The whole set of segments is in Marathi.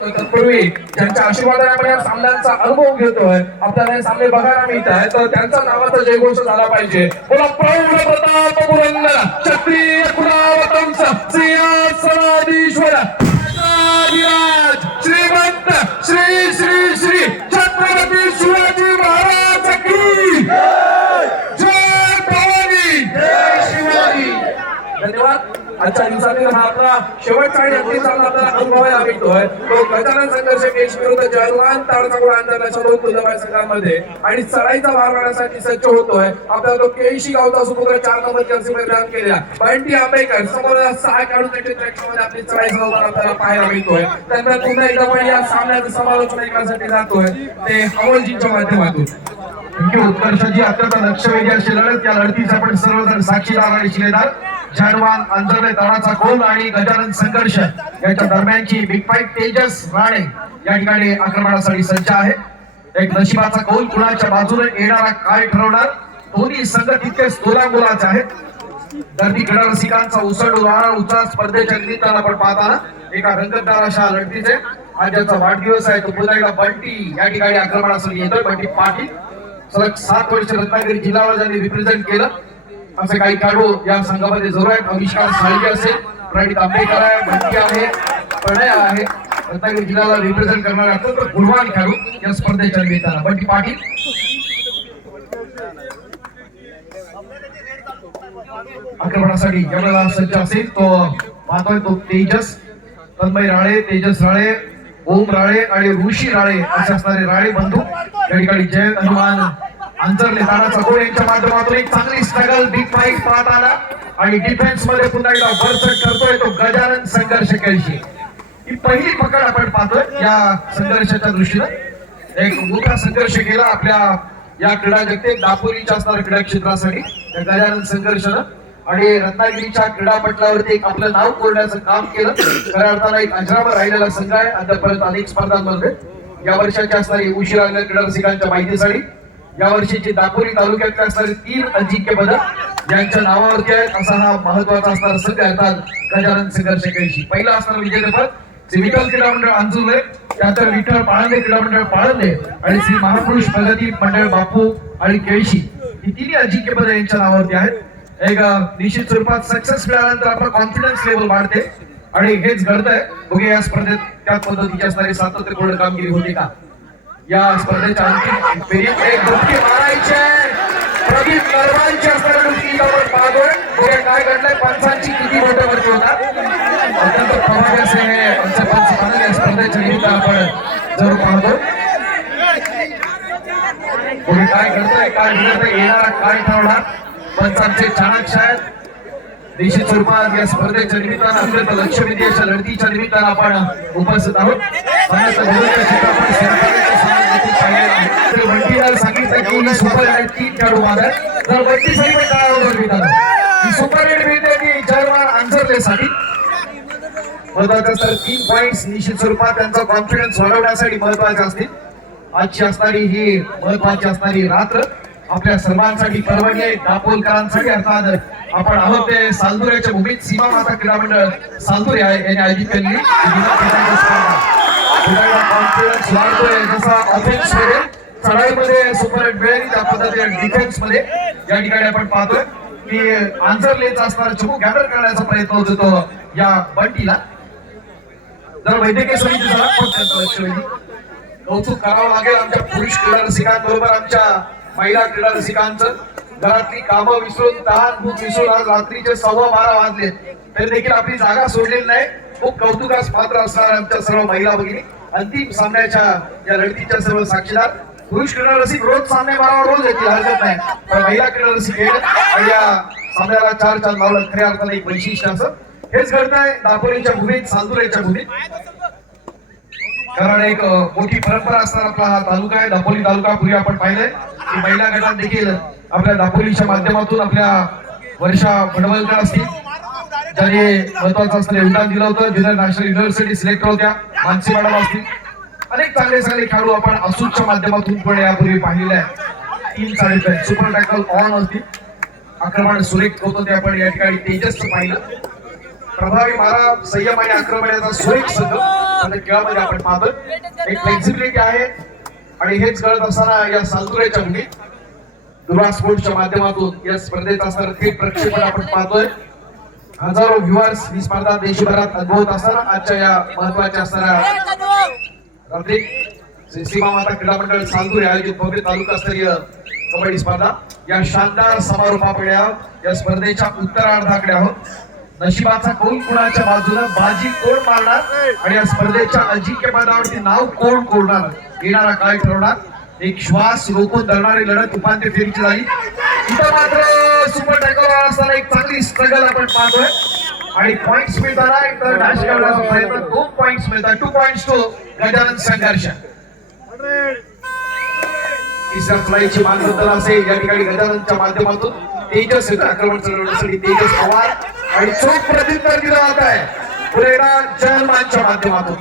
तत्पूर्वी ज्यांच्या आशीर्वादाने या सामन्यांचा अनुभव घेतोय आपल्याला सामने बघायला मिळत आहे तर त्यांचा नावाचा जयघोष झाला पाहिजे. बोला प्रौढ प्रताप पुरंदर क्षत्रिय कुलावतंस सिंहासनाधीश्वर राजाधिराज श्रीमंत श्री श्री श्री छत्रपती शिवाजी महाराज की जय भवानी जय शिवाजी. धन्यवाद. आजच्या दिवसातील हा आपला शेवटचा आणि अंतिम सामना आपल्याला अनुभवायला मिळतोय तो गजानन संघर्ष केश विरुद्ध जयवान ताडसागुडा अंतरच्या दोन कुलबाई संघामध्ये आणि चढाईचा भार मारण्यासाठी सज्ज होतोय. आपल्याला तो केळशी गावचा सुपुत्र 4 नंबर जर्सी मैदान केल्या बंटी आंबेकर समोर 6 खेळाडू त्यांच्या ट्रॅक्टरमध्ये आपली चढाई सुरू आपल्याला पाहायला मिळतोय. त्यामुळे पुन्हा एकदा पण या सामन्याचं समालोचन ऐकण्यासाठी जातोय ते अमोलजींच्या माध्यमातून. उत्कर्षाची अत्यंत लक्षवेधी अशी लढत. या लढतीचा आपण सर्वजण साक्षीदार आणि शिलेदार. जयवान अंजरले तळाचा गोल आणि गजानन संघर्ष याच्या दरम्यानची बिग फाईट तेजस राणे या ठिकाणी आक्रमणासाठी सज्ज आहे. एक नशिबाचा गोल कुणाच्या बाजूने येणारा काय ठरवणार. दोन्ही संघ तितकेच दोलागुलाच आहेत. गर्दी क्रीडा रसिकांचा उसळ वारा उच्चार स्पर्धेच्या निमित्तानं आपण पाहताना एका रंगतदार अशा लढतीचे आज ज्याचा वाढदिवस आहे तो पुन्हा एकदा बंटी या ठिकाणी आक्रमणासाठी येतोय. बंटी पाटील सलग 7 वर्ष रत्नागिरी जिल्ह्याला ज्यांनी रिप्रेझेंट केलं असे काही खेळाडू या संघामध्ये जरूर आहेत. आविष्कार साळगे असेल, प्रणित आंबेकर आहे, बंटी आहे, प्रणय आहे. रत्नागिरी जिल्ह्याला रिप्रेझेंट करणारे अत्यंत गुणवान खेळाडू या स्पर्धेच्या निमित्तानं. बंटी पाटील आक्रमणासाठी ज्यावेळेला सज्ज असेल तो पाहतोय तो तेजस तन्मय राळे, तेजस राळे, ओम राळे आणि ऋषी राळे असे असणारे राळे बंधू या ठिकाणी जय हनुमान अंतरले तानाचा गोल यांच्या माध्यमातून एक चांगली स्ट्रगल बिग फाईट पाहताना आणि डिफेन्स मध्ये पुन्हा एकदा भरसट करतोय तो गजानन संघर्ष केळशी. ही पहिली पकड आपण पाहतोय या संघर्षाच्या दृष्टीनं. एक मोठा संघर्ष केला आपल्या या क्रीडा जगते दापोलीच्या असणाऱ्या क्रीडा क्षेत्रासाठी त्या गजानन संघर्षानं आणि रत्नागिरीच्या क्रीडापटलावरती एक आपलं नाव कोरण्याचं काम केलं. खऱ्या अर्थानं एक अजरामर राहिलेला संघ आहे. आतापर्यंत अनेक स्पर्धांमध्ये या वर्षाच्या असणारी उशिरा क्रीडा रसिकांच्या माहितीसाठी या वर्षीची दापोली तालुक्यातल्या असणारी 3 अजिंक्यपद यांच्या नावावरती आहेत. असा हा महत्वाचा असणारा संघ अर्थात गजानन संघर्ष केळशी. पहिला असणारा विजेतेपद विठ्ठल क्रीडा मंडळ अंजुले, त्यानंतर विठ्ठल पाळंदे क्रीडा मंडळ पाळंदे आणि श्री महापुरुष प्रगती मंडळ बापू आणि केळशी ही 3 अजिंक्यपद यांच्या नावावरती आहेत. एक निश्चित स्वरूपात सक्सेस मिळाल्यानंतर आपला कॉन्फिडन्स लेवल वाढते आणि हेच घडतंय. बघूया या स्पर्धेत त्या पद्धतीची असणारी सातत्यपूर्ण कामगिरी होते का. या स्पर्धेच्या अंतिम फेरीत एक डुबकी मारायचे प्रदीप नरवालची असणाऱ्या डुबकी आपण पाहतोय. बघूया काय घडलंय. पंचांची किती बोटं वरती होतात. अत्यंत प्रभावी असे हे आमचे पंच पाहणं या स्पर्धेच्या निमित्त आपण जरूर पाहतो. बघूया काय घडतंय, काय घडतंय, येणारा काय ठरवणार. पंचांचे चाणक्य आहेत. निश्चित स्वरूपात या स्पर्धेच्या निमित्तानं अत्यंत लक्षवेधी अशा लढतीच्या निमित्तानं आपण उपस्थित आहोत. बंटीला सांगितलं की ही सुपर हिट 3 खेळाडू बाद आहेत. जर बंटीसाठी पण काळावर मिळतात ही सुपर हिट मिळते ती जयवान अंजरलेसाठी. महत्वाचं असतं 3 पॉइंट्स निश्चित स्वरूपात त्यांचा कॉन्फिडन्स वाढवण्यासाठी महत्वाचे असतील. आजची असणारी ही महत्वाची असणारी रात्र आपल्या सर्वांसाठी पर्वणी आहे. दापोलकरांसाठी अर्थात आपण आहोत ते सालदुऱ्याच्या भूमीत सीमा माता क्रीडा मंडळ सालदुरे आहे यांनी आयोजित केलेली कॉन्फिडन्स वाढतोय. जसा ऑफेन्स मध्ये चढाईमध्ये सुपर हिट मिळाली त्या पद्धतीने डिफेन्स मध्ये या ठिकाणी आपण पाहतोय की आंजरलेचा असणारा चमू गॅदर करण्याचा प्रयत्न होत होतो या बंटीला. जर वैद्यकीय समितीचा कौतुक करावं लागेल आमच्या पुरुष क्रीडा रसिकांबरोबर आमच्या महिला क्रीडा रसिकांचं. घरातली कामं विसरून तहान भूक विसरून आज रात्रीचे 12:15 वाजले तरी देखील आपली जागा सोडलेली नाही. खूप कौतुकास पात्र असणाऱ्या आमच्या सर्व महिला भगिनी अंतिम सामन्याच्या या लढतीच्या सर्व साक्षीदार. पुरुष क्रीडा रसिक रोज सामने बरोबर रोज येतील हरकत नाही पण महिला क्रीडा रसिक आणि या सामन्याला 4 चांद लावलं खऱ्या अर्थानं एक वैशिष्ट्य असं हेच घडतंय दापोलीच्या भूमीत सालदुऱ्याच्या भूमीत. कारण एक मोठी परंपरा असणारा आपला हा तालुका आहे दापोली तालुका. पूर्वी आपण पाहिलंय की महिला गटात देखील आपल्या दापोलीच्या माध्यमातून आपल्या वर्षा भडवलकर असतील ज्यांनी महत्वाचं असणारे योगदान दिलं होतं. ज्युनियर नॅशनल युनिव्हर्सिटी सिलेक्टर होत्या. मानसी मॅडम असतील. अनेक चांगले खेळाडू आपण असूच्या माध्यमातून पण यापूर्वी पाहिलेले आहे. 3 साडे सुपर टॅकल ऑन असतील. आक्रमण सुरेख होतं ते आपण या ठिकाणी तेजसचं पाहिलं. प्रभावी मारा, संयम आणि आक्रमण याचा सुरेख संघ आता खेळामध्ये आपण पाहतोय. एक फ्लेक्सिबिलिटी आहे आणि हेच कळत असताना या सालतुऱ्याच्या भूमीत दुर्वा स्पोर्ट्सच्या माध्यमातून या स्पर्धेत असणारं थेट प्रक्षेपण आपण पाहतोय. हजारो व्ह्युअर्स ही स्पर्धा देशभरात अनुभवत असताना आजच्या या महत्वाच्या असणाऱ्या रात्री श्री सीमा माता क्रीडा मंडळ सालतुरे आयोजित भव्य तालुकास्तरीय कबड्डी स्पर्धा या शानदार समारोपाकडे आहोत. या स्पर्धेच्या उत्तरार्धाकडे आहोत. नशिबाचा कौल कुणाच्या बाजूला, बाजी कोण मारणार आणि या स्पर्धेच्या अजिंक्यपदावरती नाव कोण कोरणार येणारा काय ठरवणार. एक श्वास रोखून धरणारी लढत उपांत्य फेरीची झाली. इथं मात्र सुपर टॅकल असताना एक चांगली स्ट्रगल आपण पाहतोय आणि पॉइंट्स मिळताना इथं डॅश करण्याचा प्रयत्न. 2 पॉइंट्स मिळतात. 2 पॉइंट्स टू गजानन संघर्ष. तिसऱ्या फ्लाईटची मानबद्दल असेल या ठिकाणी गजाननच्या माध्यमातून तेजस येतं आक्रमण चढवण्यासाठी. तेजस पवार आणि चोख प्रत्युत्तर दिलं जात आहे पुरेरा जयमानच्या माध्यमातून.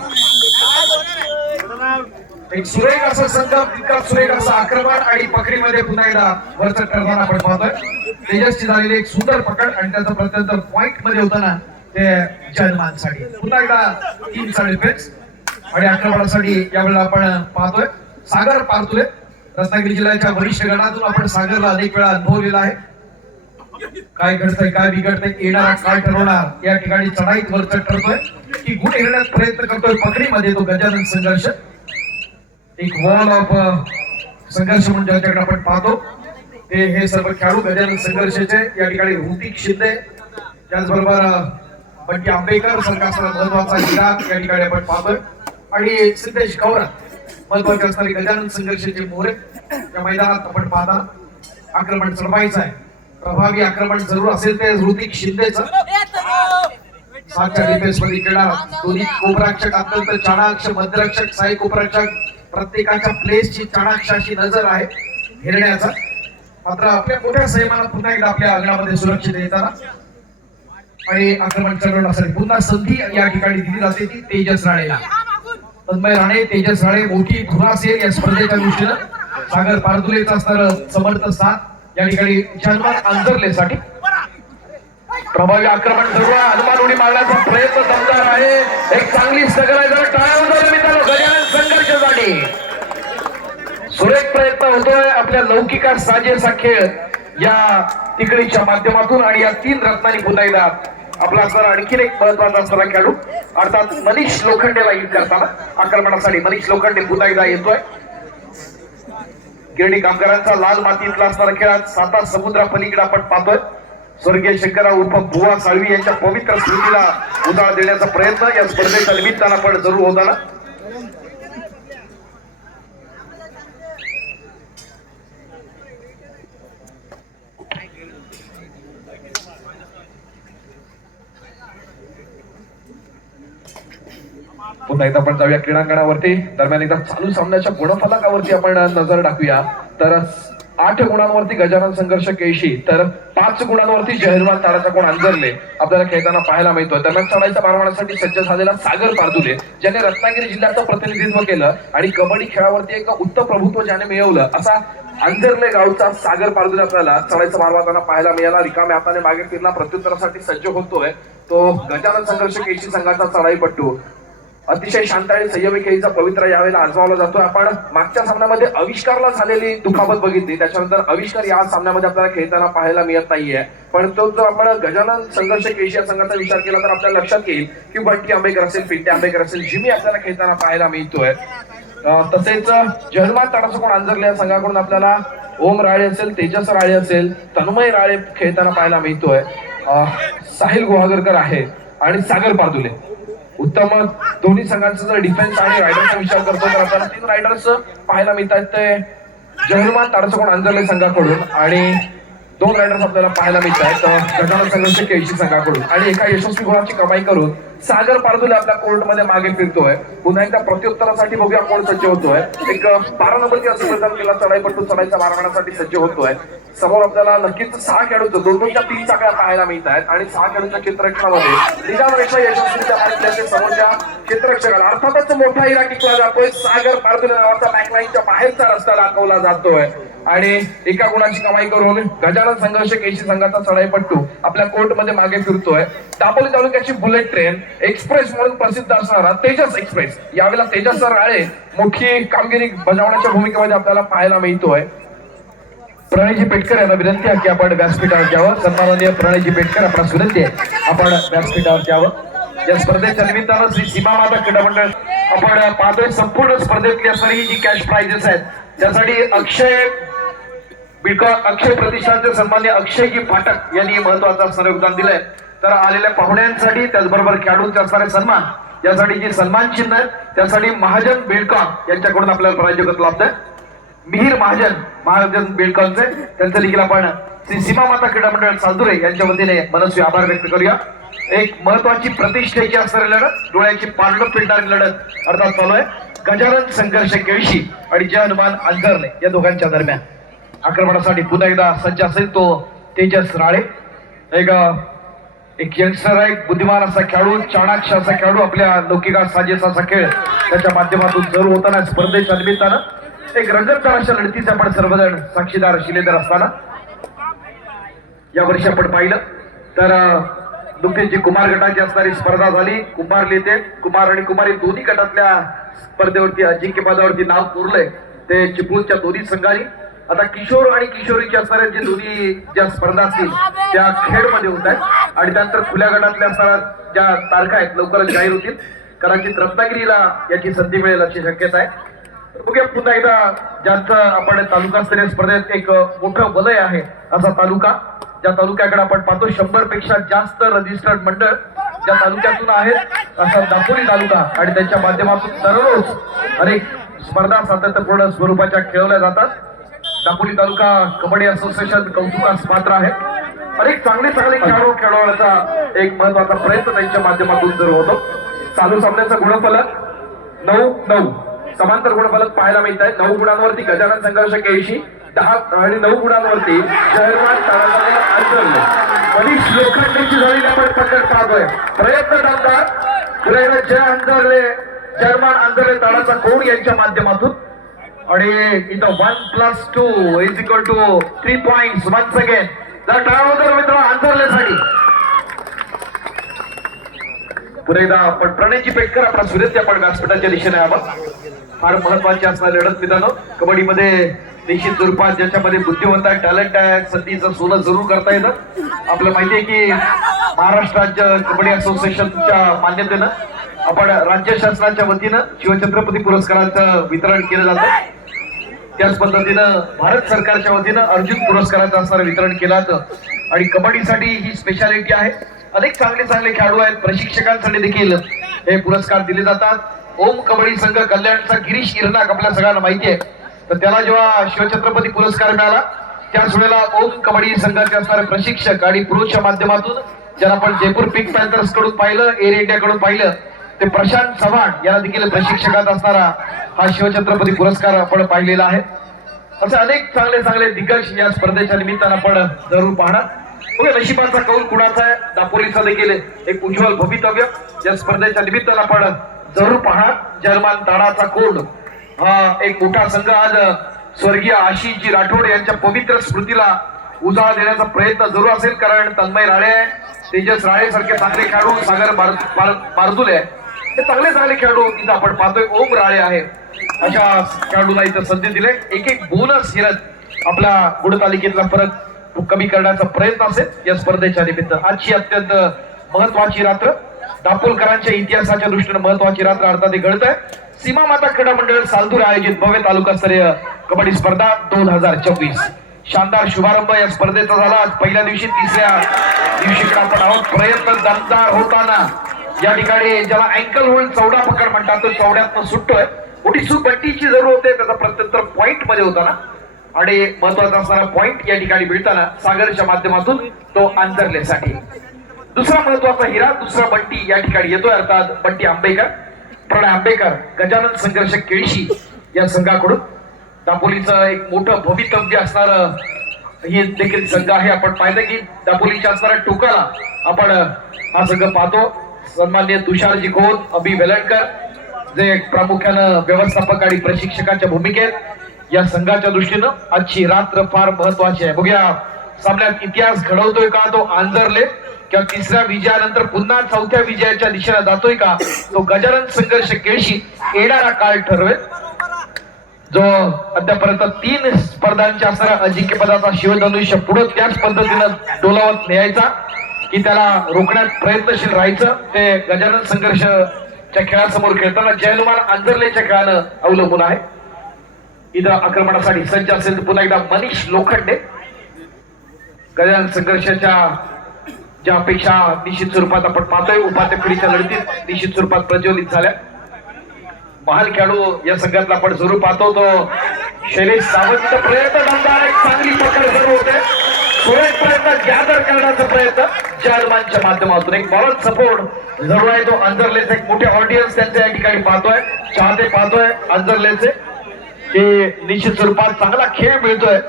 एक सुरेख असं संघम, तितका सुरेख असं आक्रमण आणि पकडीमध्ये पुन्हा एकदा वरचढ करताना आपण पाहतोय. तेजसची झालेली एक सुंदर पकड आणि त्याचं प्रत्युत्तर पॉइंट मध्ये होताना ते जयमानसाठी. पुन्हा एकदा 3 चा डिफेन्स आणि आक्रमणासाठी यावेळेला आपण पाहतोय सागर पारतुले. रत्नागिरी जिल्ह्याच्या वरिष्ठ गणातून आपण सागरला अनेक वेळा अनुभवलेला आहे. काय घडतंय, काय बिघडतंय, येणारा काय ठरवणार या ठिकाणी चढाईत वरचढ ठरतोय की गुण येण्याचा प्रयत्न करतोय पकडीमध्ये तो गजानन संघर्ष. एक वॉल ऑफ संघर्ष म्हणून ज्याच्याकडे आपण पाहतो ते हे सर्व खेळाडू गजानन संघर्षाचे. या ठिकाणी ऋतिक शिंदे त्याचबरोबर बंटी आंबेकर सारखा असणारा महत्वाचा हिरा या ठिकाणी आपण पाहतोय आणि सिद्धेश गौरा महत्वाचे असणारे गजानन संघर्षाचे मोहरे या मैदानात आपण पाहता. आक्रमण चढवायचं आहे. प्रभावी आक्रमण जरूर असेल ते ऋतिक शिंदेचं. 7च्या डिफेन्स मध्ये खेळणार दोन्ही कोपरक्षक अत्यंत चाणाक्ष, मध्यरक्षक, सहाय्यक कोपरक्षक प्रत्येकाच्या प्लेसची चाणाक्षाची नजर आहे हिरण्याचा. मात्र आपल्या मोठ्या संयमाला पुन्हा एकदा आपल्या अंगणामध्ये सुरक्षित येताना आणि आक्रमण चढवण्यासाठी पुन्हा संधी या ठिकाणी दिली जाते ती तेजस राणेला. तन्मय राणे, तेजस राणे मोठी धुरा असेल या स्पर्धेच्या दृष्टीनं. सागर पारदुलेचा असणार समर्थ साथ या ठिकाणी जन्मान आंजरलेसाठी. प्रभावी आक्रमण जरूर हनुमान उडी मारण्याचा प्रयत्न दमदार आहे. एक चांगली स्ट्रगल आहे. जर टाळ्या मित्रांनो गजानन संघर्षासाठी सुरेख प्रयत्न होतोय. आपल्या लौकिका साजेसा खेळ या तिकडीच्या माध्यमातून आणि या 3 रत्नांनी पुन्हा एकदा आपला सर आणखीन एक महत्वाचा असणारा खेळाडू अर्थात मनीष लोखंडेला लीड करताना आक्रमणासाठी मनीष लोखंडे पुन्हा एकदा येतोय. गिरणी कामगारांचा लाल मातीतला असणारा खेळात साता समुद्रा पलीकडे आपण पाहतोय. स्वर्गीय शंकरराव उर्फ बुवा साळवी यांच्या पवित्र स्मृतीला उजाळा देण्याचा प्रयत्न या स्पर्धेच्या निमित्तानं पण जरूर होताना. पुन्हा एकदा आपण जाऊया क्रीडांगणावरती. दरम्यान एकदा चालू सामन्याच्या गुणफलकावरती आपण नजर टाकूया. तर 8 गुणांवरती गजानन संघर्ष केशी तर 5 गुणांवरती जहरवाल ताराचा कोण अंजरले आपल्याला खेळताना पाहायला मिळतोय. दरम्यान चढाईच्या मारवाण्यासाठी सज्ज झालेला सागर पारदुले ज्याने रत्नागिरी जिल्ह्याचं प्रतिनिधित्व केलं आणि कबड्डी खेळावरती एक उत्तम प्रभुत्व ज्याने मिळवलं असा अंजरले गावचा सागर पारदुले आपल्याला चढाईचा मारवाताना पाहायला मिळाला. रिकाम्या हाताने मागे फिरला प्रत्युत्तरासाठी सज्ज होतोय तो गजानन संघर्ष केशी संघाचा चढाईपट्टू. अतिशय शांत आणि संयमी खेळीचा पवित्र यावेळेला आजमावला जातोय. आपण मागच्या सामन्यामध्ये आविष्कारला झालेली दुखापत बघितली, त्याच्यानंतर आविष्कार या सामन्यामध्ये आपल्याला खेळताना पाहायला मिळत नाहीये. पण तो जो आपण गजानन संघर्ष केशी या संघाचा विचार केला तर आपल्याला लक्षात येईल की बंटी आंबेकर असेल, पिंटे आंबेकर असेल, जिमी आपल्याला खेळताना पाहायला मिळतोय. तसेच जहरवाल ताडाचा कोण अंजरले या संघाकडून आपल्याला ओम राळे असेल, तेजस राळे असेल, तन्मय राळे खेळताना पाहायला मिळतोय. साहिल गुहागरकर आहे आणि सागर पारदुले. उत्तम दोन्ही संघांचा जर डिफेन्स आणि रायडरचा विचार करतो तर आपल्याला 3 रायडर्स पाहायला मिळतात ते जहरवाल ताडाचा कोण अंजरले संघाकडून आणि 2 रायडर्स आपल्याला पाहायला मिळत आहेत गजानन संघर्ष केळशी संघाकडून. आणि एका यशस्वी गोळाची कमाई करून सागर पारदुले आपल्या कोर्टमध्ये मागे फिरतोय. पुन्हा एकदा प्रत्युत्तरासाठी बघूया कोण सज्ज होतोय. एक 12 नंबरची असं प्रदान केला चढाईपट्टू चढाईचा मारण्यासाठी सज्ज होतोय. समोर आपल्याला नक्कीच 6 खेळाडू 2-2च्या 3 चाकड्या पाहायला मिळत आहेत आणि 6 खेळाडूच्या क्षेत्ररक्षणामध्ये निजामरेषा यशस्वीरित्या मारल्याचे समोरच्या क्षेत्ररक्षकाला अर्थातच मोठा हिरा टिकला जातोय. सागर पारदुले नावाचा बॅकलाईनच्या बाहेरचा रस्ता दाखवला जातोय आणि एका गुणाची कमाई करून गजानन संघर्ष केशी संघाचा चढाईपट्टू आपल्या कोर्टमध्ये मागे फिरतोय. दापोली तालुक्याची बुलेट ट्रेन एक्सप्रेस म्हणून प्रसिद्ध असणारा तेजस एक्सप्रेस यावेळेला तेजस राळे मोठी कामगिरी बजावण्याच्या भूमिकेमध्ये आपल्याला पाहायला मिळतोय. प्रणयजी पेटकर यांना विनंती आहे की आपण व्यासपीठावर यावं. सन्माननीय प्रणयजी पेटकर आपणास विनंती आहे आपण व्यासपीठावर यावं. या स्पर्धेच्या निमित्तानं श्री सीमा माता क्रीडा मंडळ आपण पाहतोय संपूर्ण स्पर्धेतली असणारी जी कॅश प्राइजेस आहेत त्यासाठी अक्षय प्रतिष्ठानचे सन्मान्य अक्षयजी फाटक यांनी महत्वाचं असणारे योगदान दिलंय. तर आलेल्या पाहुण्यांसाठी त्याचबरोबर खेळाडूंचे असणारे सन्मान यासाठी जी सन्मान चिन्ह आहे त्यासाठी महाजन बेळकॉन यांच्याकडून आपल्याला प्रायोजकत्व लाभतंय. मिहीर महाजन बेळकॉनचे त्यांचं देखील आपण श्री सीमा माता क्रीडा मंडळ सालदुरे यांच्या वतीने मनस्वी आभार व्यक्त करूया. एक महत्वाची प्रतिष्ठेची असणारी लढत डोळ्याची पारडं पेटणारी लढत अर्थात चालू आहे. गजानन संघर्ष केळशी आणि जय हनुमान अंजरले या दोघांच्या दरम्यान आक्रमणासाठी पुन्हा एकदा सज्ज असेल तो तेजस राळे. एक यंगस्टर आहे, बुद्धिमान असा खेळाडू, चाणाक्ष असा खेळाडू, आपल्या लौकिका साजेस असा खेळ त्याच्या माध्यमातून जरूर होताना स्पर्धेच्या निमित्तानं एक रंगतदार अशा लढतीचे आपण सर्वजण साक्षीदार शिलेदार असताना यावर्षी आपण पाहिलं तर नुकतीच जी कुमार गटाची असणारी स्पर्धा झाली. कुमार आणि कुमारी दोन्ही गटातल्या स्पर्धेवरती अजिंक्यपदावरती नाव कोरलंय ते चिपळूणच्या दोन्ही संघांनी. आता किशोर आणि किशोरीच्या असणाऱ्या जे दोन्ही ज्या स्पर्धा असतील त्या खेळमध्ये होत आहेत आणि त्यानंतर खुल्या गटातल्या असणाऱ्या ज्या तारखा आहेत लवकरच जाहीर होतील. कदाचित रत्नागिरीला याची संधी मिळेल अशी शक्यता आहे. बघूया पुन्हा एकदा ज्यांचं आपण तालुकास्तरीय स्पर्धेत एक मोठं वलय आहे असा तालुका ज्या तालुक्याकडे आपण पाहतो 100 पेक्षा जास्त रजिस्टर्ड मंडळ ज्या तालुक्यातून आहेत असा दापोली तालुका आणि त्यांच्या माध्यमातून दररोज अनेक स्पर्धा सातत्यपूर्ण स्वरूपाच्या खेळवल्या जातात. दापोली तालुका कबड्डी असोसिएशन कौतुकास पात्र आहे. अनेक चांगले खेळाडू खेळवण्याचा एक महत्वाचा प्रयत्न त्यांच्या माध्यमातून सुरू होतो. चालू सामन्याचा गुणफलक 9-9 समांतर गुणफलक पाहायला मिळत आहे. 9 गुणांवरती गजानन संघर्ष केळशी 10 आणि 9 गुणांवरती जयमान लोखंडीची झालेली आपण पकड पाहतोय. प्रयत्न दमदार जय अंजरले जयमान अंजरले ताडाचा कोण यांच्या माध्यमातून आणि इथं 1+2 is equal to 3 points once again the driver मित्र अंजरलेसाठी. पुढे एकदा आपण प्रणयजी पेटकर आपला सुरेश आपण व्यासपीठाच्या दिशेने यावं. फार महत्वाची असणारी लढत मित्रांनो कबड्डीमध्ये निश्चित स्वरूपात ज्याच्यामध्ये बुद्धिमत्ता आहे, टॅलेंट आहे, संधीचं सोनं जरूर करता येतं. आपल्याला माहिती आहे की महाराष्ट्र राज्य कबड्डी असोसिएशनच्या मान्यतेनं आपण राज्य शासनाच्या वतीनं शिवछत्रपती पुरस्काराचं वितरण केलं जातं. त्याच पद्धतीनं भारत सरकारच्या वतीनं अर्जुन पुरस्काराचं असणारं वितरण केलं जातं आणि कबड्डीसाठी ही स्पेशालिटी आहे. अनेक चांगले खेळाडू आहेत, प्रशिक्षकांसाठी देखील हे पुरस्कार दिले जातात. ओम कबड्डी संघ कल्याणचा गिरीश इरनाक आपल्या सगळ्यांना माहिती आहे. तर त्याला जेव्हा शिवछत्रपती पुरस्कार मिळाला त्याच वेळेला ओम कबड्डी संघाचे असणारे प्रशिक्षक आणि पुरुषच्या माध्यमातून ज्याला आपण जयपूर पिंक पॅन्थर्स कडून पाहिलं, एअर इंडिया कडून पाहिलं ते प्रशांत चव्हाण याला देखील प्रशिक्षकात असणारा हा शिवछत्रपती पुरस्कार आपण पाहिलेला आहे. असे अनेक चांगले दिग्गज या स्पर्धेच्या निमित्तानं आपण जरूर पाहणार. नशिबाचा कौल कुणाचा आहे दापोलीचा देखील एक उज्ज्वल भवितव्य या स्पर्धेच्या निमित्तानं आपण जरूर पाहणार. जर्मान ताडाचा कोड हा एक मोठा संघ आज स्वर्गीय आशिषजी राठोड यांच्या पवित्र स्मृतीला उजाळा देण्याचा प्रयत्न जरूर असेल. कारण तन्मय राळे, तेजस राळे सारखे चांगले खेळाडू, सागर बारदुले हे चांगले खेळाडू इथं आपण पाहतोय. ओम राळे आहे अशा खेळाडूला इथं संधी दिले. एक बोनस हिरत आपल्या गुणतालिकेतला फरक कमी करण्याचा प्रयत्न असेल या स्पर्धेच्या निमित्त. आजची अत्यंत महत्वाची रात्र दापोलकरांच्या इतिहासाच्या दृष्टीने महत्वाची रात्र अर्थात घडत आहे. सीमा माता क्रीडा मंडळ सालदूर आयोजित भव्य तालुकास्तरीय कबड्डी स्पर्धा 2024 शानदार शुभारंभ या स्पर्धेचा झाला. आज पहिल्या दिवशी तिसऱ्या दिवशीकडे आपण आहोत. प्रयत्न दमदार होताना या ठिकाणी ज्याला अँकल होल्ड चौडा पकड म्हणतात तो चौड्यातनं सुटतोय. मोठी सुबट्टीची जरूर होते त्याचा प्रत्युत्तर पॉइंट मध्ये होताना आणि महत्वाचा असणारा पॉइंट या ठिकाणी मिळताना सागरच्या माध्यमातून तो अंतरलेसाठी दुसरा महत्वाचा हिरा दुसरा बंटी या ठिकाणी येतोय, अर्थात बंटी आंबेकर, प्रणय आंबेकर, गजानन संघर्ष केळशी या संघाकडून. दापोलीचं एक मोठं भवितव्य असणार हे देखील संघ आहे. आपण पाहिलं की दापोलीच्या असणाऱ्या टोकाला आपण हा संघ पाहतो. सन्माननीय तुषारजी खोत, अभि वेलणकर जे प्रामुख्यानं व्यवस्थापक आणि प्रशिक्षकाच्या भूमिकेत या संघाच्या दृष्टीनं आजची रात्र फार महत्वाची आहे. बघूया सामन्यात इतिहास घडवतोय का तो आंजरले, किंवा तिसऱ्या विजयानंतर पुन्हा चौथ्या विजयाच्या दिशेला जातोय का तो गजानन संघर्ष केळशी येणारा काळ ठरवेल. जो अद्यापर्यंत 3 स्पर्धांच्या असणाऱ्या अजिंक्यपदाचा शिवधनुष्य पुढे त्याच पद्धतीनं डोलावत न्यायचा की त्याला रोखण्यात प्रयत्नशील राहायचं, ते गजानन संघर्षच्या खेळासमोर खेळताना जयनुमान आंजर्लेच्या खेळानं अवलंबून आहे. इथं आक्रमणासाठी सज्ज असेल तर पुन्हा एकदा मनीष लोखंडे. गजानन संघर्षाच्या ज्या अपेक्षा निश्चित स्वरूपात आपण पाहतोय उपांत्य फेरीच्या लढतीत निश्चित स्वरूपात प्रज्वलित झाल्या. महान खेळाडू या संघातला आपण जरूर पाहतो तो शैलेश सावंत. प्रयत्न दमदार, एक चांगली पकड जरूर होते, सुरेख प्रयत्न गॅदर करण्याचा प्रयत्न जयनुमानच्या माध्यमातून. एक बॉलर सपोर्ट जरूर आहे तो आंजर्लेचा. एक मोठे ऑडियन्स त्यांच्या या ठिकाणी पाहतोय, चाहते पाहतोय आंजर्लेचे, की निश्चित स्वरूपात चांगला खेळ मिळतोय.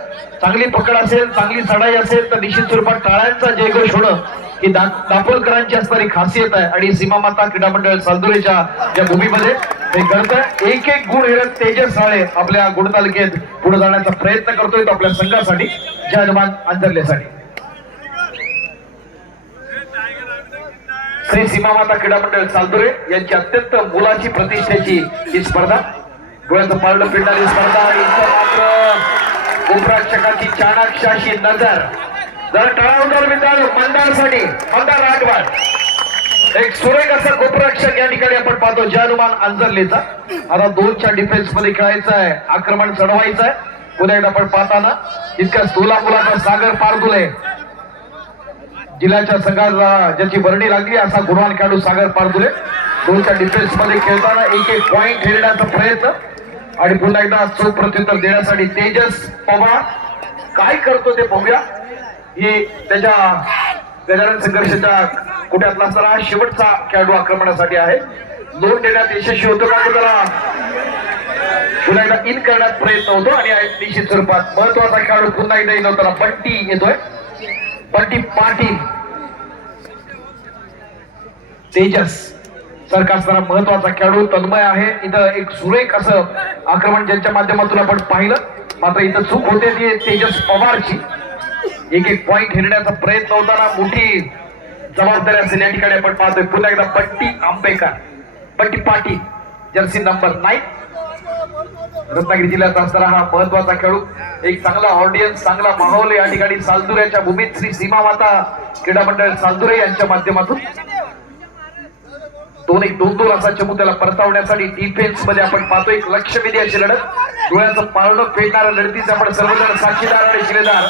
चांगली पकड असेल, चांगली चढाई असेल तर निश्चित स्वरूपात टाळ्यांचा जयघोष होणं ही दापोलकरांची असणारी खासियत आहे. आणि सीमा माता क्रीडा मंडळ सालदुरेच्या या भूमीमध्ये हे घडतंय. एक एक गुण हेरत तेजस राळे आपल्या गुण तालुक्यात पुढे जाण्याचा प्रयत्न करतोय तो आपल्या संघासाठी, जयनुमान आंजर्लेसाठी. श्री सीमा माता क्रीडा मंडळ सालदुरे यांची अत्यंत मोलाची प्रतिष्ठेची ही स्पर्धा, डोळ्याचं पारडं पिंडारी स्पर्धा. आणि मात्र उपरक्षकाची चाणाक्ष अशी नजर जर टळावदार मित्रांनो मंदारसाठी, मंदार राठवाड एक सुरेख असा गोपरक्षक या ठिकाणी आपण पाहतो जयनुमान आंजर्लेचा. आता 2च्या डिफेन्स मध्ये खेळायचं आहे, आक्रमण चढवायचं आहे. पुन्हा एकदा आपण पाहताना इतक्या सोला मुलाचा सागर पारदुले जिल्ह्याच्या संघाला ज्याची वर्णी लागली असा गुणवान खेळाडू सागर पारदुले 2च्या डिफेन्स मध्ये खेळताना एक एक पॉइंट हेरण्याचा प्रयत्न. आणि पुन्हा एकदा चोख प्रत्युत्तर देण्यासाठी तेजस पवार काय करतो ते पाहूया. ही त्याच्या गजानन संघर्षाच्या कुठ्यातला असणारा शेवटचा खेळाडू आक्रमणासाठी आहे. लोन देण्यात यशस्वी होतो का त्याला पुन्हा एकदा इन करण्यात प्रयत्न होतो. आणि निश्चित स्वरूपात महत्वाचा खेळाडू पुन्हा एकदा इन होताना बंटी येतोय, बंटी पाटील. तेजस सारखा असणारा महत्वाचा खेळाडू तन्मय आहे. इथं एक सुरेख असं आक्रमण ज्यांच्या माध्यमातून आपण पाहिलं, मात्र इथं चूक होते ती तेजस पवारची. एक एक पॉइंट हेरण्याचा प्रयत्न होताना मोठी जबाबदारी असेल या ठिकाणी आपण पाहतोय. पुन्हा एकदा बंटी आंबेकर, बंटी पाटील, जर्सी नंबर 9, रत्नागिरी जिल्ह्याचा असणारा हा महत्वाचा खेळाडू. एक चांगला ऑडियन्स, चांगला माहोल या ठिकाणी सालदुऱ्याच्या भूमीत श्री सीमा माता क्रीडा मंडळ सालदुरे यांच्या माध्यमातून 2-2 असा चमू त्याला परतावण्यासाठी डिफेन्स मध्ये आपण पाहतो. एक लक्षवेधी अशी लढत, डोळ्याचं पारणं फेडणाऱ्या लढतीचे आपण सर्वजण साक्षीदार आणि शिलेदार.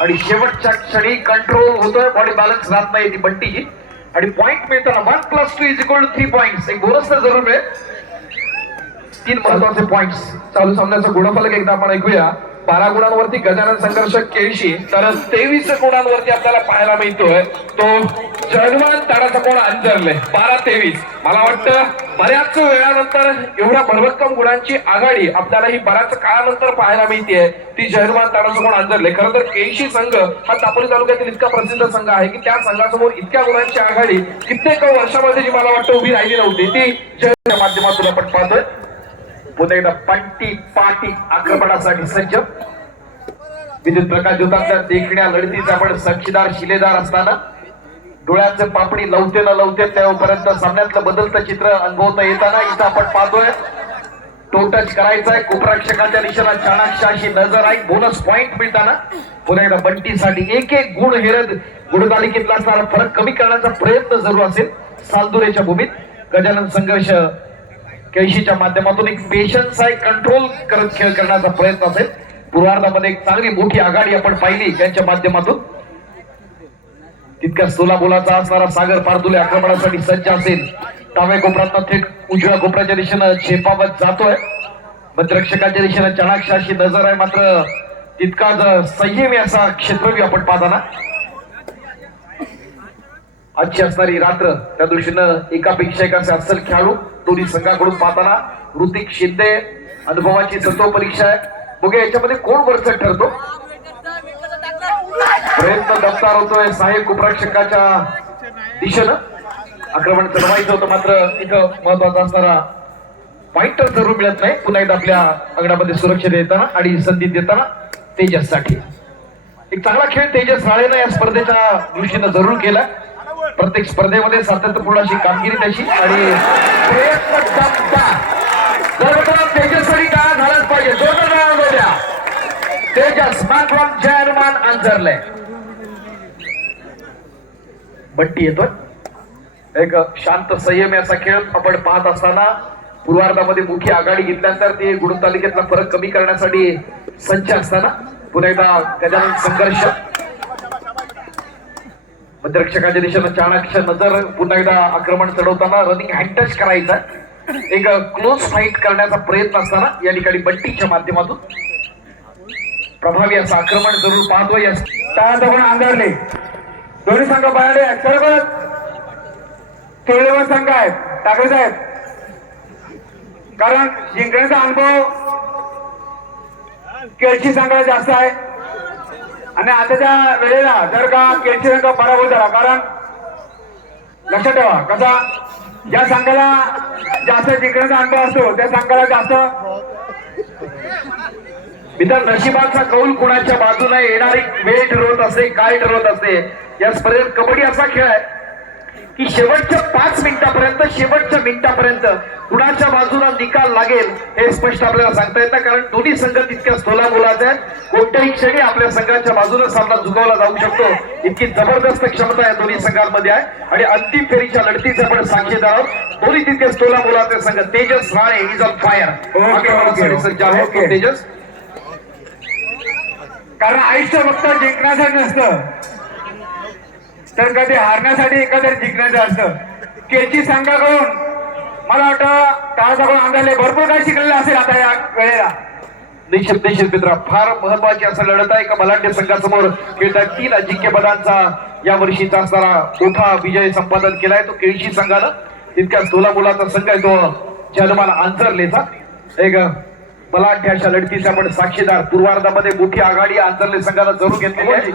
आणि शेवटच्या क्षणी कंट्रोल होतोय, बॉडी बॅलन्स राहत नाही ती बंटीची. आणि पॉइंट मिळताना 1+2 = 3 पॉइंट्स. एक बोनस तर जरूर मिळेल. 3 महत्वाचे पॉइंट्स. चालू सामन्याचं गुणफलक एकदा आपण ऐकूया. 12 गुणांवरती गजानन संघर्ष केळशी, तर 23 गुणांवरती आपल्याला पाहायला मिळतोय तो जयनुमान ताराचा कोण आंजर्ले. 12-23. मला वाटतं बऱ्याच वेळानंतर एवढ्या भरभक्कम गुणांची आघाडी आपल्याला ही बऱ्याच काळानंतर पाहायला मिळते, ती जयनुमान ताराचा कोण आंजर्ले. खरं तर केळशी संघ हा दापोली तालुक्यातील इतका प्रसिद्ध संघ आहे की त्या संघासमोर इतक्या गुणांची आघाडी कित्येक वर्षामध्ये जी मला वाटतं उभी राहिली नव्हती, ती जयच्या माध्यमातून आपण पाहतोय. पुन्हा एकदा बंटी पाटील आक्रमणासाठी सज्ज. विद्युत प्रकाश ज्योतांच्या देखण्या लढतीचे आपण साक्षीदार शिलेदार असताना डोळ्याचे पापडी लवते न लवते तेव्हापर्यंत सामन्यातलं बदलतं चित्र अनुभवता येताना इथं आपण पाहतोय टो टच करायचा आहे. कुपरक्षकाच्या दिशेला चाणाक्षाशी नजर आहे. बोनस पॉइंट मिळताना पुन्हा एकदा बंटीसाठी एक एक गुण हेरत गुणतालिकेतला असणारा फरक कमी करण्याचा प्रयत्न जरूर असेल सालदुरेच्या भूमीत. गजानन संघर्ष केळशीच्या माध्यमातून एक पेशन्स आहे, कंट्रोल करत खेळ करण्याचा प्रयत्न असेल. पूर्वार्धामध्ये एक चांगली मोठी आघाडी आपण पाहिली त्यांच्या माध्यमातून. तितक्या सोलाबोलाचा असणारा सागर पारदुले आक्रमणासाठी सज्ज असेल. डाव्या कोपऱ्यात थेट उजव्या कोपऱ्याच्या दिशेनं झेपावत जातोय. मध्यरक्षकाच्या दिशेनं चाणाक्षाशी नजर आहे, मात्र तितकाच संयमी असा क्षेत्रव्यूह आपण पाहताना आजची असणारी रात्र त्या दृष्टीनं एकापेक्षा एक असे अस्सल खेळाडू दोन्ही संघाकडून पाहताना ऋतिक शिंदे अनुभवाची सत्व परीक्षा आहे. बघूया याच्यामध्ये कोण वरचढ ठरतो. प्रयत्न दफ्तार होतोय साहेब कुपरक्षकाच्या दिशेनं आक्रमण चढवायचं होतं, मात्र इथं महत्वाचा असणारा पॉइंटर जरूर मिळत नाही. पुन्हा एकदा आपल्या अंगणामध्ये सुरक्षा देताना आणि संधी देताना तेजस साठी एक चांगला खेळ तेजस राळेनं या स्पर्धेच्या दृष्टीनं जरूर केला. प्रत्येक स्पर्धेमध्ये सातत्यपूर्ण अशी कामगिरी त्याची आणि प्रयत्न दमदार तेजससाठी काय झालाच पाहिजे. जोरदार तेजस मॅन फ्रॉम जय हनुमान अंजरले बट्टी येतो. एक शांत संयमी असा खेळ आपण पाहत असताना पूर्वार्धामध्ये मोठी आघाडी घेतल्यानंतर ते गुणतालिकेतला फरक कमी करण्यासाठी सज्ज असताना पुन्हा एकदा गजानन संघर्ष मध्यरक्षकाच्या दिशेनं चाणक्य नजर. पुन्हा एकदा आक्रमण चढवताना रनिंग हँड टच करायचा एक क्लोज फाईट करण्याचा प्रयत्न असताना या ठिकाणी बट्टीच्या माध्यमातून प्रभावी असं आक्रमण जरूर पाहतोय. पण अंधारले दोन्ही संघ बाहेर खरोखर तुळेवर संघ आहेत ठाकरे साहेब, कारण जिंकण्याचा अनुभव केळशी संघाला जास्त आहे आणि आताच्या वेळेला जर का केळशी संघ पराभूत झाला, कारण लक्षात ठेवा कसा ज्या संघाला जास्त जिंकण्याचा अनुभव असतो त्या संघाला जास्त मित्र नशिबाचा कौल कुणाच्या बाजूने येणारी वेळ ठरवत असते, काय ठरवत असते. या स्पर्धेत कबड्डी असा खेळ आहे की शेवटच्या 5 मिनिटापर्यंत कुणाच्या बाजूला निकाल लागेल हे स्पष्ट आपल्याला सांगता येतं, कारण दोन्ही संघ तितक्या स्थोला बोलायचे आहेत. कोणत्याही क्षणी आपल्या संघाच्या बाजूने सामना जुगवला जाऊ शकतो, इतकी जबरदस्त क्षमता या दोन्ही संघांमध्ये आहे. आणि अंतिम फेरीच्या लढतीचे आपण साक्षीदार आहोत. दोन्ही तितके स्थोला बोलायचे संघ. Tejas Rane is on fire सज्ज आहे. तेजस कारण आयुष्य फक्त जिंकण्यासाठी नसतं तर कधी हारण्यासाठी एखाद्या जिंकण्याचं असतं. केची संघाकडून मला वाटतं टाळाकडून अंदाजले भरपूर काही शिकलेलं असेल आता या वेळेला. निश्चित मित्र फार महत्वाची असं लढत आहे का बलाढ्य संघासमोर खेळतात. 3 अजिंक्यपदांचा या वर्षीचा असणारा मोठा विजय संपादन केलाय तो केळशी संघानं. तितक्या सोलापुराचा संघ आहे तो जलमान आंजरलेचा. एक बलाढ्य अशा लढतीचे आपण साक्षीदार. पूर्वार्धामध्ये मोठी आघाडी आंजरले संघानं जरूर घेतलेली आहे.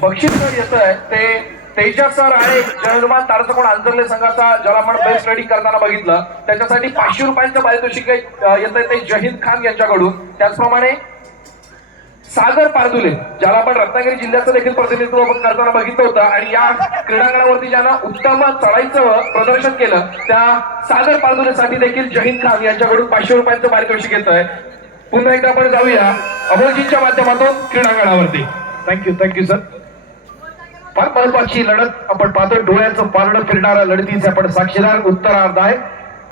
बक्षीस जर येत आहे ते तेजस राळे जयहनुमान तारसकोण आंजरले संघाचा ज्याला आपण बेस्ट रेडिंग करताना बघितलं त्याच्यासाठी 500 रुपयांचं पारितोषिक येत आहे ते जहीद खान यांच्याकडून. त्याचप्रमाणे सागर पारदुले ज्याला आपण रत्नागिरी जिल्ह्याचं देखील प्रतिनिधित्व करताना बघितलं होतं आणि या क्रीडांगणावरती ज्यांना उत्तम चढाईचं प्रदर्शन केलं त्या सागर पारदुलेसाठी देखील जहीद खान यांच्याकडून 500 रुपयांचं पारितोषिक येत आहे. पुन्हा एकदा आपण जाऊया अभयजींच्या माध्यमातून क्रीडांगणावरती. Thank you sir. फार महत्वाची लढत आपण पाहतो. डोळ्याचं पारडं फिरणाऱ्या लढतीचे आपण साक्षीदार. उत्तरार्ध आहे.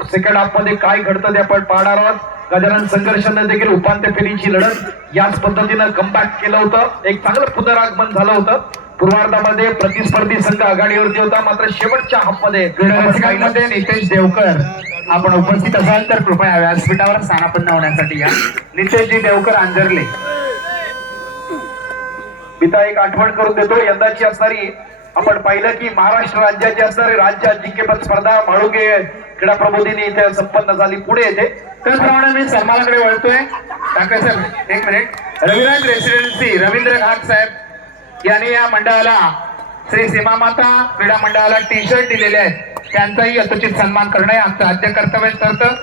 सेकंड हाफ मध्ये काय घडतं ते आपण पाहणार आहोत. गजानन संघर्षाने देखील उपांत्य फेरीची लढत याच पद्धतीनं कमबॅक केलं होतं. एक चांगलं पुनरागमन झालं होतं. पूर्वार्धामध्ये प्रतिस्पर्धी संघ आघाडीवरती होता, मात्र शेवटच्या हाफमध्ये नितेश देवकर आपण उपस्थित असाल तर कृपया व्यासपीठावर स्थानापन्न होण्यासाठी या. नितेशजी देवकर अंजरले. पिता एक आठवण करून देतो. यंदाची असणारी आपण पाहिलं की महाराष्ट्र राज्याची असणारी राज्य अजिंक्यपद स्पर्धा म्हाळुंगे क्रीडा प्रबोधिनी इथे संपन्न झाली. पुढे येते त्याचप्रमाणे मी सन्मानाकडे वळतोय. टाका साहेब एक मिनिट. रविराज रेसिडेन्सी रवींद्र घाट साहेब यांनी या मंडळाला श्री सीमामाता क्रीडा मंडळाला टी शर्ट दिलेले आहेत. त्यांचाही यथोचित सन्मान करणे आमचं आद्य कर्तव्य ठरतं.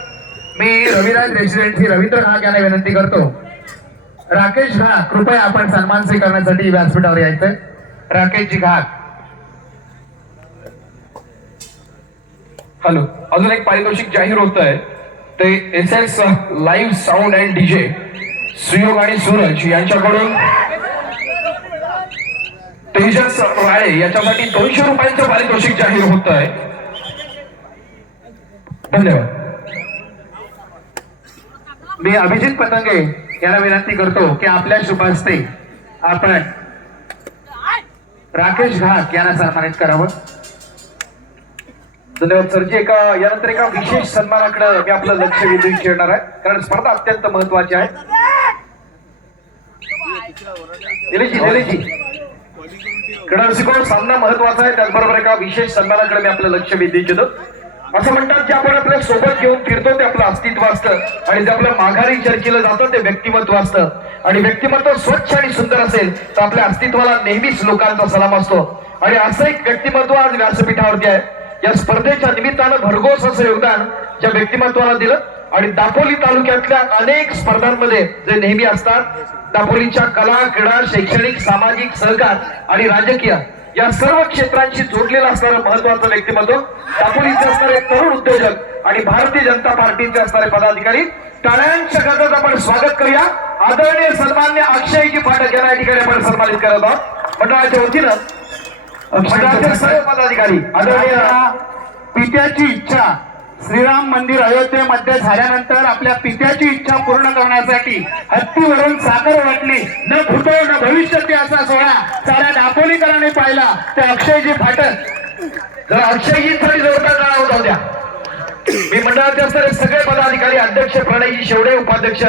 मी रविराज रेसिडेन्सी रवींद्र घाट यांना विनंती करतो. राकेश घाट कृपया आपण सन्मान स्वीकारण्यासाठी व्यासपीठावर यायचंय. राकेशजी घाट. हॅलो. अजून एक पारितोषिक जाहीर होत आहे ते SS live sound and DJ Suyog आणि सूरज यांच्याकडून तेजस राळे याच्यासाठी 200 रुपयांचं पारितोषिक जाहीर होत आहे. धन्यवाद. मी अभिजित पतंगे यांना विनंती करतो की आपल्या शुभ हस्ते आपण राकेश घाट यांना सन्मानित करावं. धन्यवाद सरजी. यानंतर एका विशेष सन्मानाकडे मी आपलं लक्ष वेधून ठेवणार आहे, कारण स्पर्धा अत्यंत महत्वाची आहे. निलेशजी क्रीडा रसिको, सामना महत्वाचा आहे, त्याचबरोबर एका विशेष सन्मानाकडे मी आपलं लक्ष वेधू इच्छितो. असं म्हणतात की आपण आपल्या सोबत घेऊन फिरतो ते आपलं अस्तित्व असतं आणि जे आपल्या माघारी चर्चेला जातं ते व्यक्तिमत्व असतं. आणि व्यक्तिमत्व स्वच्छ आणि सुंदर असेल तर आपल्या अस्तित्वाला नेहमीच लोकांचा सलाम असतो. आणि असं एक व्यक्तिमत्व आज व्यासपीठावरती आहे. या स्पर्धेच्या निमित्तानं भरघोस असं योगदान ज्या व्यक्तिमत्वाला दिलं आणि दापोली तालुक्यातल्या अनेक स्पर्धांमध्ये जे नेहमी असतात, दापोलीच्या कला, क्रीडा, शैक्षणिक, सामाजिक, सहकार आणि राजकीय या सर्व क्षेत्रांशी जोडलेलं असणारं महत्वाचं व्यक्तिमत्व, दापोलीचे असणारे तरुण उद्योजक आणि भारतीय जनता पार्टीचे असणारे पदाधिकारी. टाळ्यांच्या गजरात आपण स्वागत करूया. आदरणीय सन्मान्य अक्षयजी फाटक यांना या ठिकाणी आपण सन्मानित करत आहोत. मंडळाच्या वतीनं मंडळाचे सर्व पदाधिकारी आदरणीय पित्याची इच्छा श्रीराम मंदिर अयोध्येमध्ये झाल्यानंतर आपल्या पित्याची इच्छा पूर्ण करण्यासाठी हत्तीवरून साखर वाटली, न भूतो न भविष्यती असा सोहळा साऱ्या दापोलीकरांनी पाहिला. ते अक्षयजी फाटक जर अक्षयजींसाठी जोरदार टाळ्या होत होत्या. मी मंडळाचे असणारे सगळे पदाधिकारी, अध्यक्ष प्रणयजी शेवडे, उपाध्यक्ष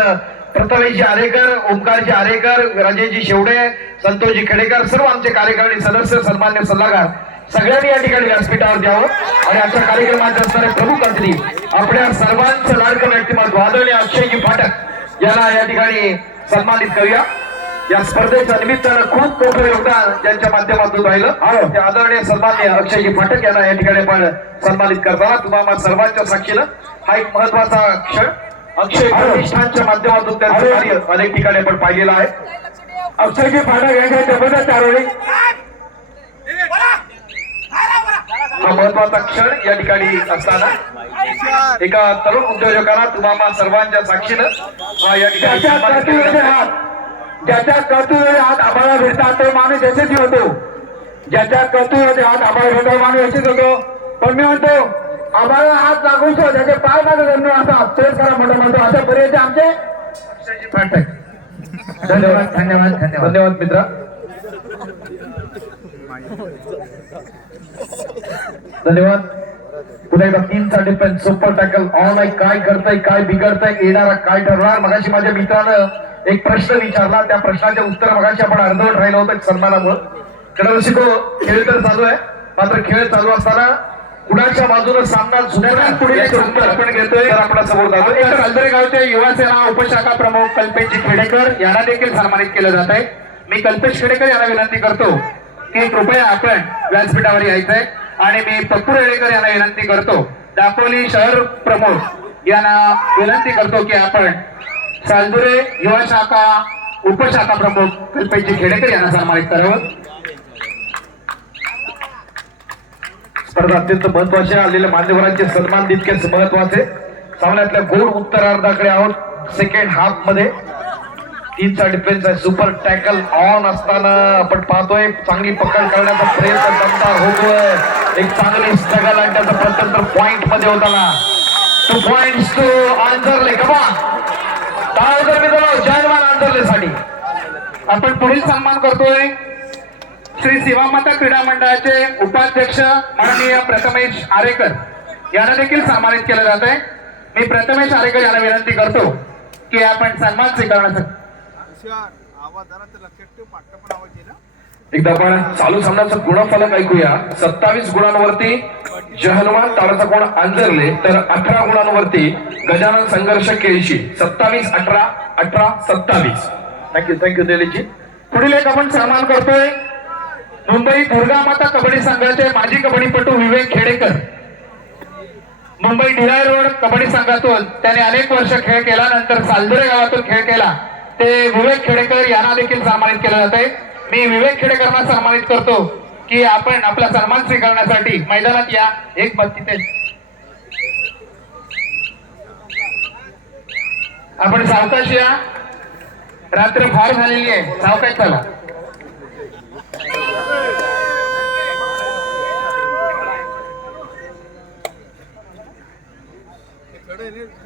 प्रथमेशजी आरेकर, ओमकारजी आरेकर, राजेशजी शेवडे, संतोषजी खेडेकर, सर्व आमचे कार्यकारिणी सदस्य, सन्मान्य सल्लागार सगळ्यांनी या ठिकाणी व्यासपीठावर द्यावं. आणि आजच्या कार्यक्रमाचे असणारे प्रमुख अतिथी आपल्या सर्वांचं लाडकं व्यक्तिमत्व आदरणीय अक्षयजी फाटक यांना या ठिकाणी सन्मानित करूया. या स्पर्धेच्या निमित्तानं खूप मोठं योगदान ज्यांच्या माध्यमातून राहिलं त्या आदरणीय सन्मान्य अक्षयजी फाटक यांना या ठिकाणी आपण सन्मानित करताना तुम्हाला सर्वांच्या साक्षीनं हा एक महत्वाचा क्षण अक्षय प्रतिष्ठानच्या माध्यमातून त्यांचं कार्य अनेक ठिकाणी आपण पाहिलेलं आहे. अक्षयजी फाटक यांच्या जबरदस्त आरोळी हा महत्वाचा क्षण या ठिकाणी असताना एका तरुण उद्योजकांना तुम्हाला सर्वांच्या साक्षीनं हा या ठिकाणी सन्मानित केलेला आहे. ज्याच्या कर्तृत्वाचे हात आम्हाला भेटतात तो माणूस यशस्वी होतो. ज्याच्या कर्तृत्वाचे हात आम्हाला भेटतात माणूस यशस्वी होतो. पण मी म्हणतो आम्हाला हात लागून ज्याचे पाय माझं जन्म असतात तेच खरा मोठा म्हणतो. अशा पर्यंत आमचे अक्षयजी फाटक. धन्यवाद धन्यवाद धन्यवाद धन्यवाद मित्रा. धन्यवाद. पुन्हा एकदा 3चा डिफेन्स सुपर टॅकल ऑन आहे. काय करताय, काय बिघडताय, येणारा काय ठरणार. मगाशी माझ्या मित्रानं एक प्रश्न विचारला, त्या प्रश्नाचे उत्तर मगाशी आपण अर्धवट राहिलो होतं सन्मानामुळे. क्रीडा रसिको, खेळ तर चालू आहे, मात्र खेळ चालू असताना कुणाच्या बाजूने सामना झुकणार पुढे उत्तर आपण घेतोय तर आपला समोर जातो. सालदरे गावचे युवा सेना उपशाखा प्रमुख कल्पेशजी खेडेकर यांना देखील सन्मानित केलं जात आहे. मी कल्पेश खेडेकर यांना विनंती करतो की कृपया आपण व्यासपीठावर यायचंय. आणि मी पप्पू रेडेकर यांना विनंती करतो, दापोली शहर प्रमुख यांना विनंती करतो की आपण सालदुरे युवा शाखा उपशाखा प्रमुख कल्पेशजी खेडेकर यांना सन्मानित करावं. स्पर्धा अत्यंत महत्वाचे, आलेल्या मान्यवरांचे सन्मान तितकेच महत्वाचे. सामन्यातल्या गोड उत्तरार्धाकडे आहोत. सेकंड हाफ मध्ये 3चा डिफेन्स आहे. सुपर टॅकल ऑन असताना आपण पाहतोय चांगली पकड करण्याचा प्रयत्न दमदार होतोय. एक चांगली स्ट्रगल आणि त्याचा प्रत्यंतर पॉइंट मध्ये होताना 2 पॉइंट्स टू आंजरले. कमा टाळजर मित्रांनो जयमान आंजरलेसाठी. आपण पुढील सन्मान करतोय श्री सेवामाता क्रीडा मंडळाचे उपाध्यक्ष माननीय प्रथमेश आरेकर यांना देखील सन्मानित केलं जात आहे. मी प्रथमेश आरेकर यांना विनंती करतो की आपण सन्मान स्वीकारण्यासाठी एकदा आपण चालू सामन्याचं गुणफलक ऐकूया. 27 गुणांवरती जहलवान ताराचा कोण आंजरले, तर 18 गुणांवरती गजानन संघर्ष केळशी. 27, 18, 18, 27. थँक्यू दिलीजी. पुढील एक आपण सन्मान करतोय मुंबई दुर्गा माता कबड्डी संघाचे माजी कबड्डीपटू विवेक खेडेकर. मुंबई ढिराई रोड कबड्डी संघातून त्याने अनेक वर्ष खेळ केला, नंतर सालदुरे गावातून खेळ केला. ते विवेक खेडेकर यांना देखील सन्मानित केलं जात आहे. मी विवेक खेडेकरांना सन्मानित करतो की आपण आपला सन्मान स्वीकारण्यासाठी मैदानात या. एक तिथे आपण सावकाश या, रात्र फार झालेली आहे, सावकाश चला.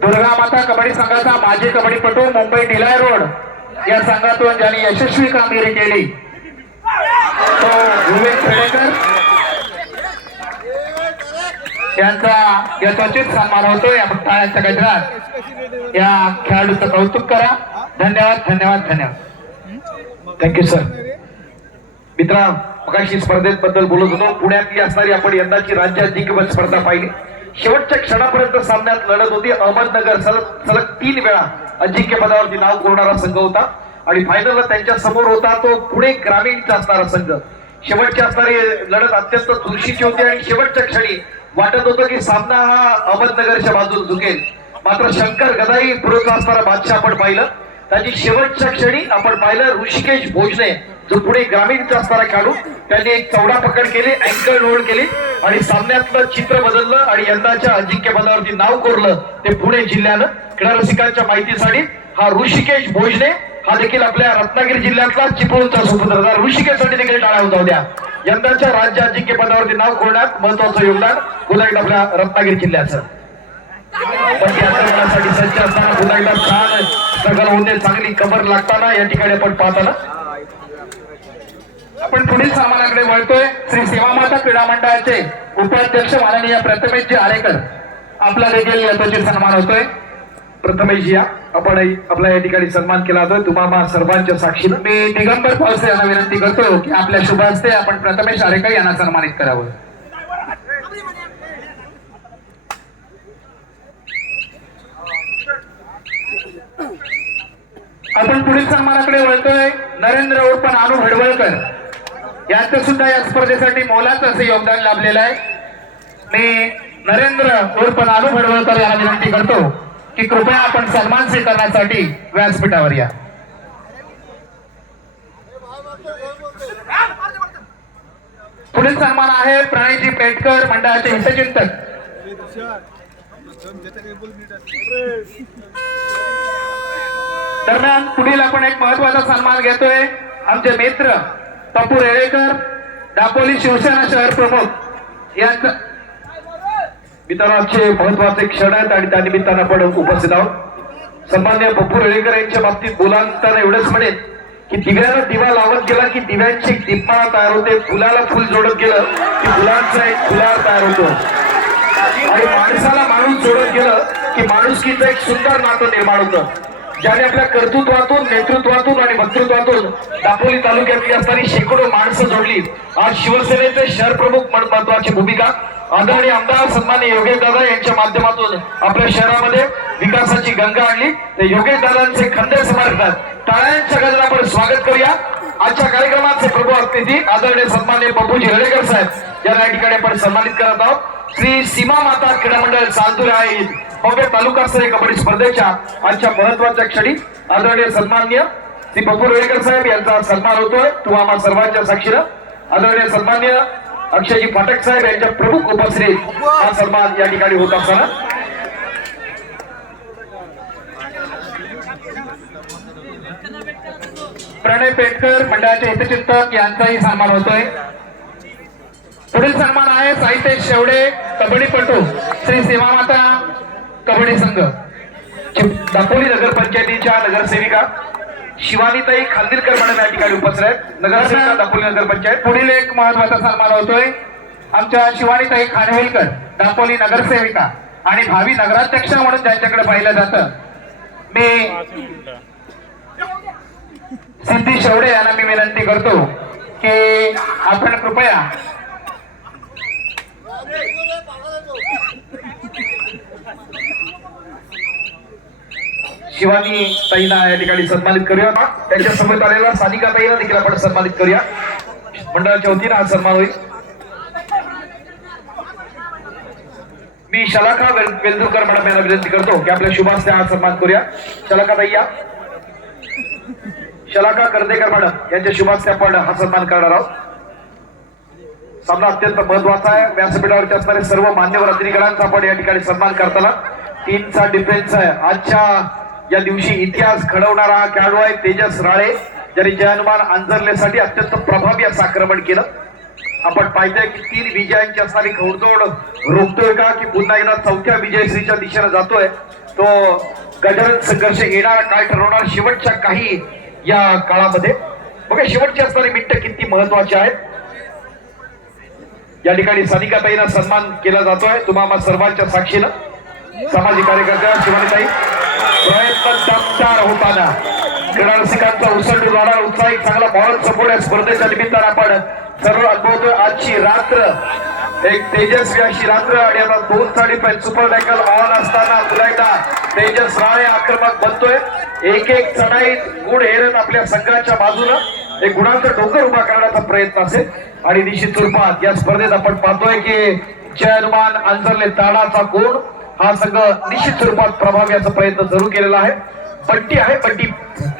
दुर्गा माता कबड्डी संघाचा माजी कबड्डीपटू मुंबई ढिलाई रोड या संघातून ज्यांनी यशस्वी कामगिरी केली तो विवेक खेडेकर यांचा यथोचित सन्मान होतोय. आपण टाळ्यांच्या गजरात या खेळाडूचं कौतुक करा. धन्यवाद धन्यवाद धन्यवाद. Thank you sir. मित्रा मगाशी स्पर्धेबद्दल बोलत होतो. पुण्यातली असणारी आपण यंदाची राज्य अजिंक्यपद स्पर्धा पाहिली. शेवटच्या क्षणापर्यंत सामन्यात लढत होती. अहमदनगर सलग 3 वेळा अजिंक्यपदावरती नाव कोरणारा संघ होता आणि फायनलला त्यांच्या समोर होता तो पुणे ग्रामीणचा असणारा संघ. शेवटची असणारी लढत अत्यंत चुरशीची होती आणि शेवटच्या क्षणी वाटत होतं की सामना हा अहमदनगरच्या बाजूला झुकेल. मात्र शंकर गदाई पुढचा असणारा बादशाह आपण पाहिलं. त्याची शेवटच्या क्षणी आपण पाहिलं ऋषिकेश भोजने जो पुणे ग्रामीणचा असणारा खेळाडू त्यांनी एक चौडा पकड केली, अँकल होल्ड केली आणि सामन्यातलं चित्र बदललं आणि यंदाच्या अजिंक्यपदावरती नाव कोरलं ते पुणे जिल्ह्यानं. क्रीडा रसिकांच्या माहितीसाठी हा ऋषिकेश भोजने हा देखील आपल्या रत्नागिरी जिल्ह्यातला चिपळूणचा सुपुत्र. ऋषिकेशसाठी देखील टाळ्या होता द्या. यंदाच्या राज्य अजिंक्यपदावरती नाव कोरण्यात महत्वाचं योगदान पुन्हा एकदा आपल्या रत्नागिरी जिल्ह्याचं. साठी सज्ज असताना पुन्हा एकदा छान स्ट्रगल होते, चांगली कबर लागताना या ठिकाणी आपण पाहताना आपण पुढील सामन्याकडे वळतोय. श्री सेवामाता क्रीडा मंडळाचे उपाध्यक्ष माननीय प्रथमेशजी आरेकर आपला देखील यथोचित सन्मान होतोय. प्रथमेश या आपण आपला या ठिकाणी सन्मान केला जातोय तुम्हाला सर्वांच्या साक्षीनं. मी दिगंबर पावसे यांना विनंती करतो की आपल्या शुभ हस्ते आपण प्रथमेश आरेकर यांना सन्मानित करावं. आपण पुढील सन्मानाकडे वळतोय. नरेंद्र उर्फ नानू भडवळकर यांचं सुद्धा या स्पर्धेसाठी मोलाचं असे योगदान लाभलेलं आहे. मी नरेंद्र उर्फ नानू भडवळकर यांना विनंती करतो की कृपया आपण सन्मान स्वीकारण्यासाठी व्यासपीठावर या. पुढील सन्मान आहे प्राणीजी पेटकर मंडळाचे हितचिंतक. दरम्यान पुढील आपण एक महत्वाचा सन्मान घेतोय. आमचे मित्र पप्पू रेळेकर दापोली शिवसेना शहर प्रमुख यांचं मित्रांचे महत्वाचे क्षण आहेत आणि त्या निमित्तानं आपण उपस्थित आहोत. सन्मान्य पप्पू रेळेकर यांच्या बाबतीत बोलताना एवढंच म्हणेन की दिव्याला दिवा लावत गेला की दिव्यांची एक दीपमाळा तयार होते, फुलाला फुल जोडत गेलं की फुलांचा एक फुलार तयार होतो आणि माणसाला माणूस जोडत गेलं की माणुसकीचं एक सुंदर नातं निर्माण होतं. ज्याने आपल्या कर्तृत्वातून, नेतृत्वातून आणि वक्तृत्वातून दापोली तालुक्यातली असणारी शेकडो माणसं जोडली. आज शिवसेनेचे शहर प्रमुख म्हणून महत्वाची भूमिका आदरणीय आमदार सन्मान्य योगेश दादा यांच्या माध्यमातून आपल्या शहरामध्ये विकासाची गंगा आणली. ते योगेश दादांचे खंदे समर्थक टाळ्यांच्या गजरात आपण स्वागत करूया. आजच्या कार्यक्रमाचे प्रभू अतिथी आदरणीय सन्मान्य पप्पूजी रेळेकर साहेब यांना या ठिकाणी आपण सन्मानित करत आहोत. श्री सीमा माता क्रीडा मंडळ चांदूर आहे भव्य तालुकास्तरीय कबड्डी स्पर्धेच्या आजच्या महत्वाच्या क्षणी आदरणीय सन्मान्य श्री पप्पू रेळेकर साहेब यांचा सन्मान होतोय तुम्हा सर्वांच्या साक्षीनं. आदरणीय सन्मान्य अक्षयजी फाटक साहेब यांच्या प्रमुख उपस्थितीत हा सन्मान या ठिकाणी होत असताना प्रणय पेटकर मंडळाचे हितचिंतक यांचाही सन्मान होतोय. पुढील सन्मान आहे साहितेश शेवडे कबड्डीपटू श्री सेवामाता कबड्डी संघ दापोली नगरपंचायतीच्या नगरसेविका शिवानीताई खानदिलकर मॅडम या ठिकाणी उपस्थित आहेत. नगरसेविका दापोली नगरपंचायत. पुढील एक महत्वाचा सन्मान होतोय आमच्या शिवानीताई खानविलकर दापोली नगरसेविका आणि भावी नगराध्यक्ष म्हणून ज्यांच्याकडे पाहिलं जातं मी सिद्धी शेवडे यांना मी विनंती करतो की आपण कृपया शिवानी ताईंना या ठिकाणी सन्मानित करूया. त्यांच्या समोर आलेल्या सानिका ताईंना देखील आपण सन्मानित करूया. मंडळाच्या वतीने हा सन्मान होईल. मी शलाखा वेलदुरकर मॅडम यांना विनंती करतो की आपल्या शुभास्ते हा सन्मान करूया. शलाखा ताई या. शलाखा कर्देकर मॅडम यांच्या शुभास्ते आपण हा सन्मान करणार आहोत. सामना अत्यंत महत्वाचा आहे. व्यासपीठावरती असणारे सर्व मान्यवर अतिथिगणांचा आपण या ठिकाणी सन्मान करताना टीमचा डिफेन्स आहे. आजच्या या दिवशी इतिहास घडवणारा हा खेळाडू आहे तेजस राळे ज्यांनी जयहनुमान अंजरलेसाठी अत्यंत प्रभावी असं आक्रमण केलं. आपण पाहिजे की 3 विजयांची असणारी घोडदौड रोखतोय का की पुन्हा एकदा 4थ्या विजयश्रीच्या दिशेने जातोय. तो गजानन संघर्ष येणारा काय ठरवणार शेवटच्या काही या काळामध्ये. बघा शेवटची असणारी मिनिटं किती महत्वाची आहेत. या ठिकाणी सानिकाताईंना सन्मान केला जातोय तुम्हाला सर्वांच्या साक्षीनं. सामाजिक कार्यकर्त्या शिवानीताई प्रयत्न दमदार होताना क्रीडा रसिकांचा उसळून राहणार उत्साही चांगला मॉरल सपोर्ट या स्पर्धेच्या निमित्तानं आपण सर्व अनुभवतोय. आजची रात्र एक तेजस्वी अशी रात्र आणि आता 2 साडीपैल सुपर सायकल ऑन असताना पुन्हा एकदा तेजस राळे आक्रमक बनतोय. एक एक चढाईत गुण हेरत आपल्या संघाच्या बाजूनं एक गुणांचा डोंगर उभा करण्याचा प्रयत्न असेल आणि निश्चित स्वरूपात या स्पर्धेत आपण पाहतोय की जय हनुमान अंजरले ताडाचा कोण हा संघ निश्चित स्वरूपात प्रभावी याचा प्रयत्न जरूर केलेला आहे. बंटी आहे बंटी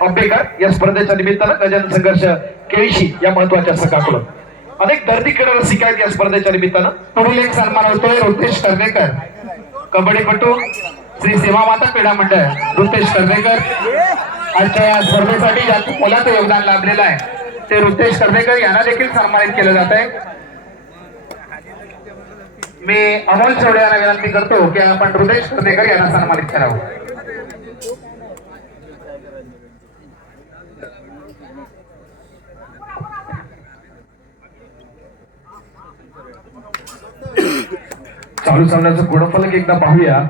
आंबेकर या स्पर्धेच्या निमित्तानं गजानन संघर्ष केळशी या महत्वाच्या संघाकडून अनेक दर्दीकडे रसिक आहेत या स्पर्धेच्या निमित्तानं. पुढील एक सन्मान होतोय रुतेश कर्वेकर कबड्डीपटू श्री सेवा माता क्रीडा मंडळ. रुतेश कर्वेकर आजच्या या स्पर्धेसाठी ज्या मोलाचं योगदान लाभलेलं आहे ते रुतेश कर्वेकर यांना देखील सन्मानित केलं जात आहे. मी अमोल चौडे यांना विनंती करतो की आपण रुतेश कर्वेकर यांना सन्मानित करावं. चालू सामन्याचं गुणफलक एकदा पाहूया.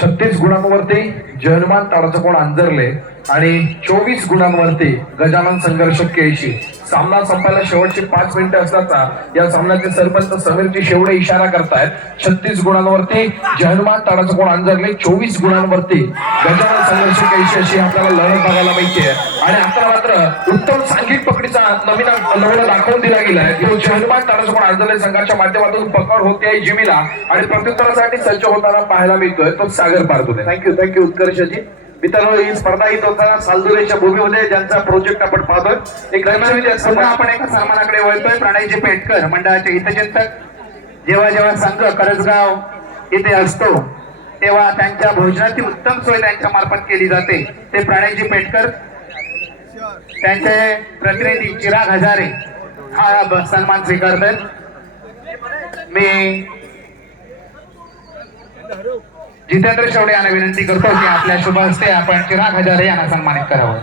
36 गुणांवरती जय हनुमान ताडाचा कोण अंजरले आणि 24 गुणांवरती गजानन संघर्ष केळशी. सामना संपायला शेवटचे 5 मिनिटं असताना या सामन्याचे सरपंच समीरजी शेवडे इशारा करतायत. 36 गुणांवरती जय हनुमान ताडाचा कोण अंजरले, 24 गुणांवरती गजानन संघर्ष केळशी अशी आपल्याला लढत बघायला मिळते. आणि आता मात्र उत्तम सांघिक पकडीचा नवीन नमुना दाखवून दिला गेलाय. तो जय हनुमान ताडाचा कोण अंजरले संघाच्या माध्यमातून पकड होते आहे जिमीला आणि प्रत्युत्तरासाठी सज्ज होताना पाहायला मिळतोय तो सागर पारतुले. थँक्यू उत्कर्षजी. मित्रांनो ही स्पर्धा ही होताना सालदुरेच्या भूमीमध्ये ज्यांचा प्रोजेक्ट आपण पाहतोय. एक पुन्हा आपण एका सन्मानाकडे वळतोय. प्रणयजी पेटकर मंडळाचे हितचिंतक जेव्हा जेव्हा संघ करंजगाव इथे असतो तेव्हा त्यांच्या भोजनाची उत्तम सोय त्यांच्या मार्फत केली जाते. ते प्रणयजी पेटकर त्यांचे प्रतिनिधी चिराग हजारे हा सन्मान स्वीकारतात. मी जितेंद्र शेवडे यांना विनंती करतो की आपल्या शुभ हस्ते आपण चिराग हजारे यांना सन्मानित करावं.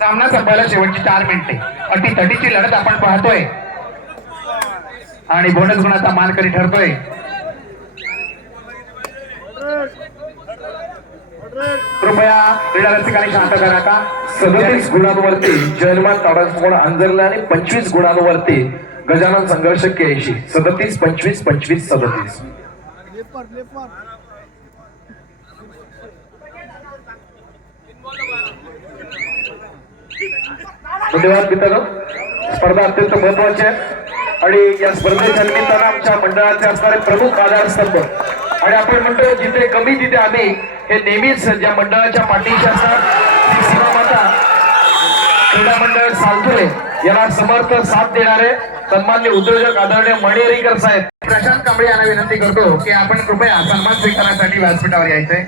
सामना संपायला शेवटची 4 मिनिटे. अटीतटीची लढत आपण पाहतोय आणि बोनस गुणाचा मानकरी ठरतोय. कृपया क्रीडा रसिकांनी शांत करा का. 37 गुणांवरती जय हनुमान ताडाचा कोण अंजरले आणि 25 गुणांवरती गजानन संघर्ष केळशी. 37 25 25 37. धन्यवाद मित्रांनो. स्पर्धा अत्यंत महत्वाची आहे आणि या स्पर्धेच्या निमित्तानं आमच्या मंडळाचे असणारे प्रमुख आधारस्तंभ आणि आपण म्हणतो जिथे कमी तिथे आम्ही हे नेहमीच ज्या मंडळाच्या पाठीशी असतात ती सीमा माता क्रीडा मंडळ सालथुरे याला समर्थ साथ देणारे सन्मान्य उद्योजक आदरणीय मणिहरीकर साहेब. प्रशांत कांबळे यांना विनंती करतो की आपण कृपया सन्मान स्वीकारण्यासाठी व्यासपीठावर यायचंय.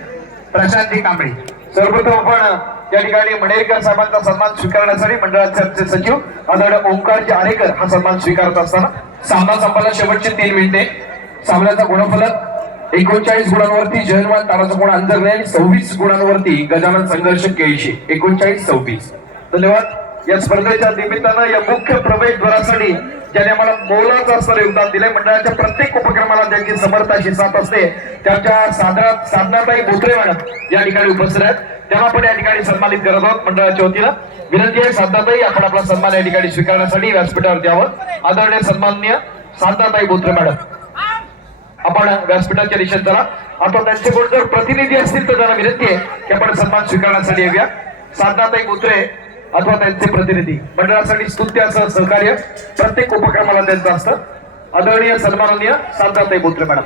प्रशांत कांबळे. सर्वप्रथम आपण या ठिकाणी मणिहरीकर साहेबांचा सन्मान स्वीकारण्यासाठी मंडळाचे सचिव आदरणीय ओंकारजी आरेकर हा सन्मान स्वीकारत असताना सामना संपायला शेवटचे 3 मिनिटे. सामन्याचा गुणफलक 39 गुणांवरती जय हनुमान ताडाचा कोण अंजरले आणि 26 गुणांवरती गजानन संघर्ष केळशी. 39-26. धन्यवाद. या स्पर्धेच्या निमित्तानं या मुख्य प्रवेशद्वारासाठी ज्याने आम्हाला मोलाचं असणारे योगदान दिले मंडळाच्या प्रत्येक उपक्रमाला ज्यांची समर्थाशी साथ असते त्यांच्या साधनाताई बोत्रे मॅडम या ठिकाणी उपस्थित आहेत. त्यांना आपण या ठिकाणी सन्मानित करत आहोत. मंडळाच्या वतीनं विनंती आहे साधनाताई आपण आपला सन्मान या ठिकाणी स्वीकारण्यासाठी व्यासपीठावर द्यावं. आदरणीय सन्माननीय साधनाताई बोत्रे मॅडम आपण व्यासपीठाच्या दिशेत जरा. आता त्यांचे कोण जर प्रतिनिधी असतील तर त्यांना विनंती आहे की आपण सन्मान स्वीकारण्यासाठी येऊया. साधनाताई बोत्रे अथवा त्यांचे प्रतिनिधी मंडळासाठी स्तुत्य असं सहकार्य प्रत्येक उपक्रमाला त्यांचं असतं. आदरणीय सन्माननीय साधनाताई बोत्रे मॅडम.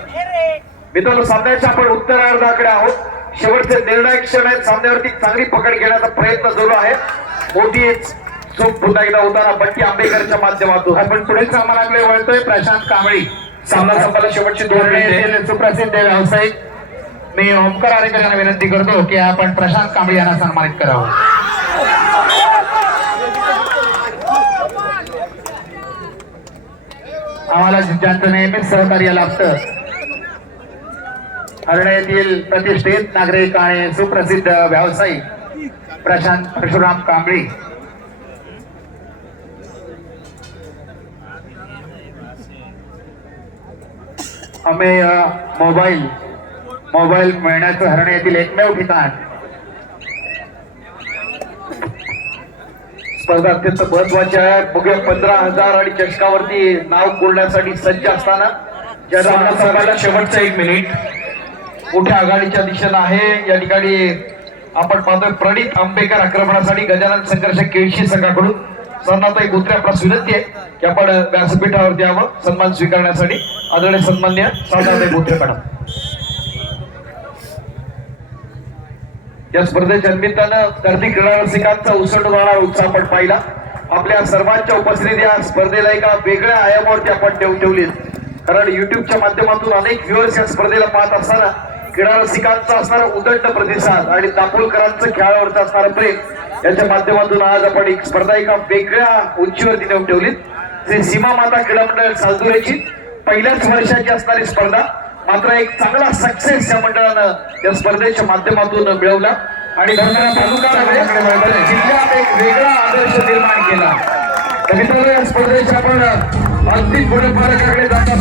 मित्रांनो सामन्याच्या आपण उत्तरार्धाकडे आहोत. शेवटचे निर्णायक क्षण आहेत. सामन्यावरती चांगली पकड घेण्याचा प्रयत्न सुरू आहे. मोठी चूक पुन्हा एकदा होताना बंटी आंबेकरच्या माध्यमातून. आपण पुढील सामनाकडे वळतोय. प्रशांत कांबळे. सामना संपायला शेवटचे 2 मिनिटे. सुप्रसिद्ध व्यावसायिक मी ओंकार आरेकर यांना विनंती करतो की आपण प्रशांत कांबळे यांना सन्मानित करावं. आम्हाला ज्यांचं नेहमीच सहकार्य लाभतं हरणे येथील प्रतिष्ठित नागरिक आणि सुप्रसिद्ध व्यावसायिक प्रशांत परशुराम कांबळे. हमें मोबाईल मिळण्याचं हरणे येथील एकमेव ठिकाण स्पर्धा अत्यंत महत्वाची आहे. बघूया 15,000 आणि चषकावरती नाव कोरण्यासाठी सज्ज असताना ज्या सामना शेवटचा 1 मिनिट. मोठ्या आघाडीच्या दिशेला आहे. या ठिकाणी आपण पाहतोय प्रणित आंबेकर आक्रमणासाठी गजानन संघर्ष केळशी संघाकडून सरनाताई बोत्रे आपणास विनंती आहे की आपण व्यासपीठावरती यावं सन्मान स्वीकारण्यासाठी. आदरणीय सन्मान्य सरनाताई बोत्रे मॅडम. या स्पर्धेच्या निमित्तानं गर्दी क्रीडा रसिकांचा उसळणारा उत्साह आपण पाहिला. आपल्या सर्वांच्या उपस्थितीत या स्पर्धेला एका वेगळ्या आयामावरती आपण ठेवली, कारण युट्यूबच्या माध्यमातून अनेक व्ह्युअर्स या स्पर्धेला पाहत असताना क्रीडा रसिकांचा असणारा उदंड प्रतिसाद आणि दापोलकरांचं खेळावरचं असणारं प्रेम याच्या माध्यमातून आज आपण एक स्पर्धा एका वेगळ्या उंचीवरती नेऊन ठेवली. श्री सीमा माता क्रीडा मंडळ सालदुरेची पहिल्याच वर्षाची असणारी स्पर्धा, मात्र एक चांगला सक्सेस या मंडळानं या स्पर्धेच्या माध्यमातून मिळवला आणि जिल्ह्यात एक वेगळा आदर्श निर्माण केला. तर मित्रांनो, या स्पर्धेच्या आपण अंतिम गुणफलकाकडे जातात.